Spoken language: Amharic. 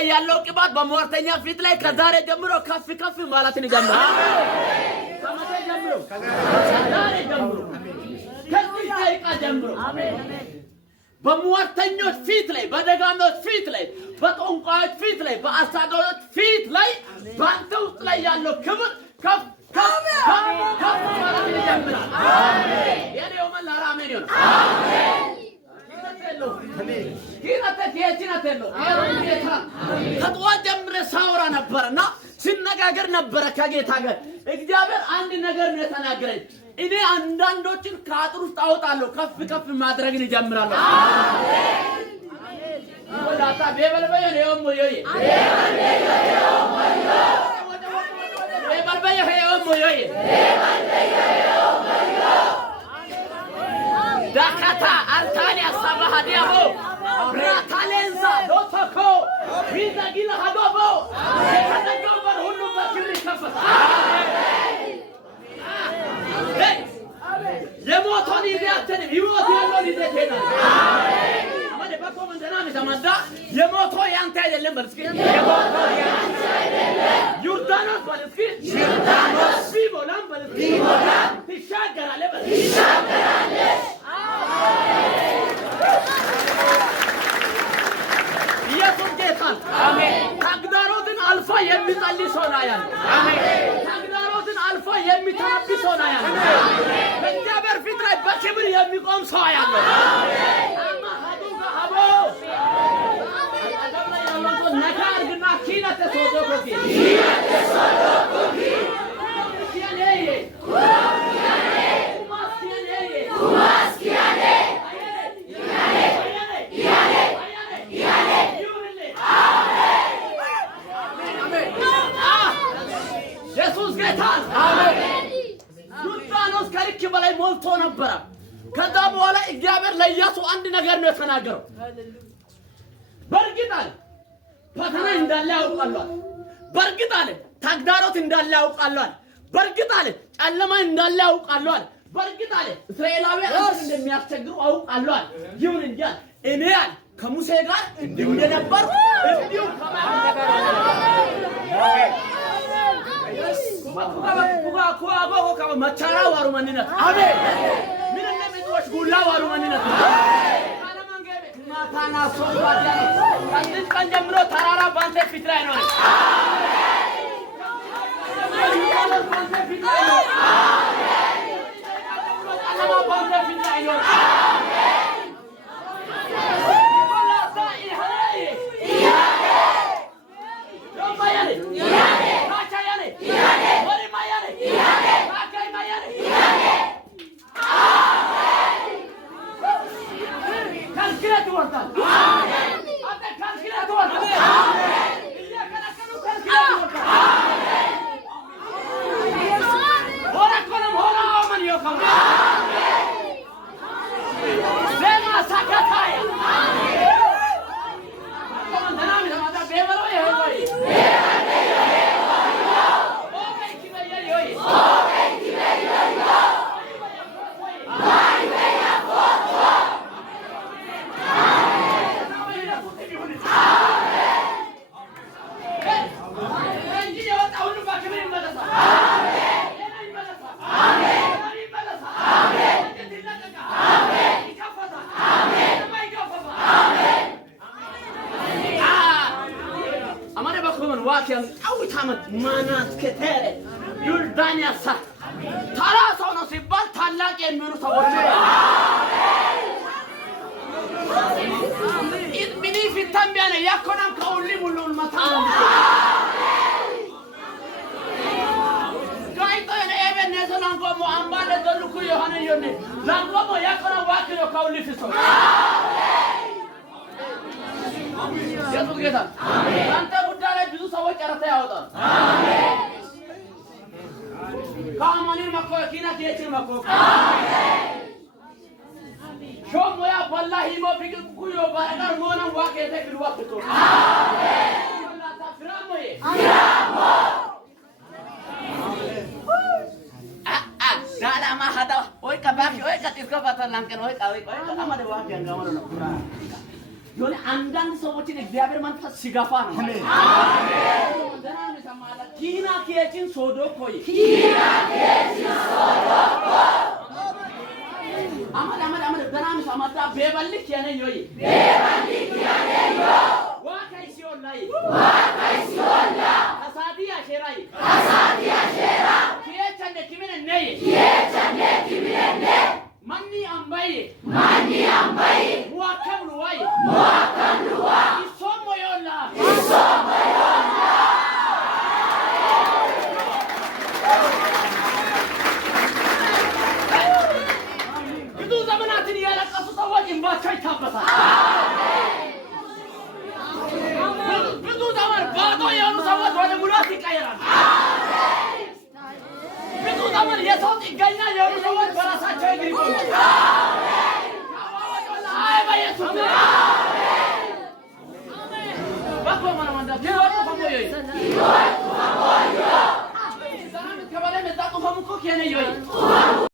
ላይ ያለው ቅባት በሟርተኛ ፊት ላይ ከዛሬ ጀምሮ ከፍ ከፍ ማለትን ይጀምራል። አሜን። ከመቼ ጀምሮ? ከዛሬ ጀምሮ፣ ከዚህ ደቂቃ ጀምሮ። አሜን። በሟርተኞች ፊት ላይ፣ በደጋሚዎች ፊት ላይ፣ በጠንቋዮች ፊት ላይ፣ በአሳዳጆች ፊት ላይ በአንተ ውስጥ ላይ ያለው ክብር ከፍ ከፍ ከፍ ማለትን ይጀምራል። አሜን። የኔው መላራ አሜን ይሁን። አሜን። ከጠዋት ጀምሬ ሳወራ ነበርና ሲነጋገር ነበረ ከጌታ ጋር። እግዚአብሔር አንድ ነገር ነው የተናገረኝ። እኔ አንዳንዶችን ከአጥር ውስጥ አወጣለሁ፣ ከፍ ከፍ ማድረግን እጀምራለሁ። አሜን። ወላታ በበልበየ ነው ሞዮይ በበልበየ ነው ሞዮይ ዳካታ አርታኒያ ሳባሃ ዲያቦ ብራታሌንዛ ዶቶኮ ቢዛጊላ ሀዶቦ ከተደገበር ሁሉ በክብር ይከፈታል። የሞቶን ይዘያተን ህይወት ያለው ይዘቴና አማደ ባኮም እንደና መሰማዳ የሞቶ ያንተ አይደለም በልስኪ የሞቶ ያንተ አይደለም ዮርዳኖስ በልስኪ ዮርዳኖስ ቢሞላም በልስኪ ቢሞላም ይሻገራል በልስኪ ይሻገራል። ኢየሱስ ጌታ አሜን። ተግዳሮትን አልፎ የሚጸልይ ሰው ነው ያለው። አሜን። ተግዳሮትን አልፎ የሚተነብይ ሰው ነው ያለው። በእግዚአብሔር ፊት ላይ በክብር የሚቆም ሰው ያለው። አሜን። አማ ሀዱጋ ሀቦ አዳም ላይ ያለው ነገር ግን አኪነተ ሶዶኮኪ ዮርዳኖስ ከልክ በላይ ሞልቶ ነበር። ከዛ በኋላ እግዚአብሔር ለኢያሱ አንድ ነገር ነው የተናገረው። በርግጥ አለ ፈተና እንዳለ ያውቃለሁ፣ በርግጥ አለ ተግዳሮት እንዳለ ያውቃለሁ፣ በርግጥ አለ ጨለማ እንዳለ ያውቃለሁ፣ በርግጥ አለ እስራኤላውያን እንደሚያስቸግሩ አውቃለሁ። ይሁን እንጂ እኔ አለ ከሙሴ ጋር እንደነበር እንዲሁ መቻራ ዋሩ ማንነት አሜን። ምን እንደምትወሽ ጉላ ዋሩ ማንነት ማታና ሶባዳ ከዚህ ቀን ጀምሮ ተራራ ባንተ ፊት ላይ ነው። ማናት ከተረ ዮርዳኖስ ታራሶ ነው ሲባል ታላቅ የሚሉ ሰዎች ምን ይፈታምያነ ያኮናም ከሁሉ ሙሉን ማታው ጋይቶነ ኤበነዞ ላንጎሞ አምባለ ዘልኩ የሆነ ይone ላንጎሞ ያኮና ዋክዮ ከሁሉ ፍሶ ኢየሱስ ጌታ አሜን። አንተ ጉዳይ ላይ ብዙ ሰዎች ጨረታ ያወጣሉ። አሜን። ካማኒ ማኮኪና ዲኤች ማኮካ አሜን። ሾሞያ ወላሂ ሞፊቅ ኩዮ ባረጋር ሞና ዋቄተ ግልዋክቶ አሜን። ወላታ ፍራሞዬ ፍራሞ ዳላ ማሃዳ ወይ ከባክ ወይ ከጥፍከ ባታላንከ ወይ ቃዊ ወይ አማደ ዋቄ አንጋመረ ነው የሆነ አንዳንድ ሰዎችን እግዚአብሔር መንፈስ ሲገፋ ነው። አሜን ደናን ሰማላ ኪና ኬችን ሶዶ ኮይ አማድ ደናን ሰማታ ቤበልክ ያኔ ዮይ ዋካይ ሲኦላይ ከሳዲያ ሼራይ ኬቸነ ኪሚነ ነይ ማኒ አምባይ ሙአከም ሉዋይ ኢሶሞ ዮላ ብዙ ዘመናትን ያለቀሱ ሰዎች እንባቸው ይታበሳል። ብዙ ዘመን ባዶ የሆኑ ሰዎች ወደ ሙላት ይቀየራል። ብዙ ዘመን የሰው ጥገኛ የሆኑ ሰዎች በራሳቸው እግር ይቆማል። አይ በኢየሱስ ባኮማና ማንዳ ቢወጡ ፈሞይ ቢወጡ ፈሞይ ዛሬ ከበላይ መጣጡ ፈሙኮ ከኔ ይይ